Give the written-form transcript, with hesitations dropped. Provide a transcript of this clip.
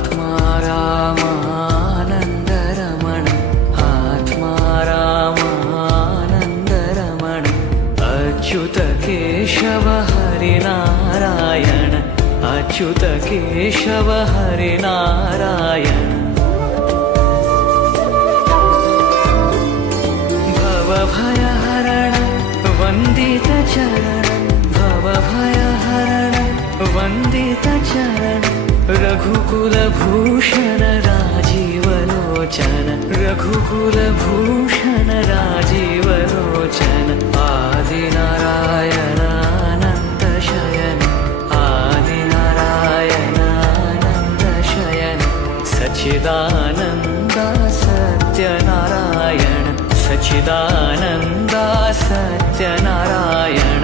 आत्मा रामानन्दरमण आत्मा रामानन्दरमण अच्युत केशव हरिनारायण अच्युत केशव हरिनारायण भवभयहरण वन्दितचरण भवभयहरण वन्दितचरण रघुकुलभूषण राजीवलोचन रघुकुलभूषण राजीवलोचन आदिनारायणानन्दशयन आदिनारायणानन्दशयन सच्चिदानन्द सत्यनारायण सच्चिदानन्द सत्यनारायण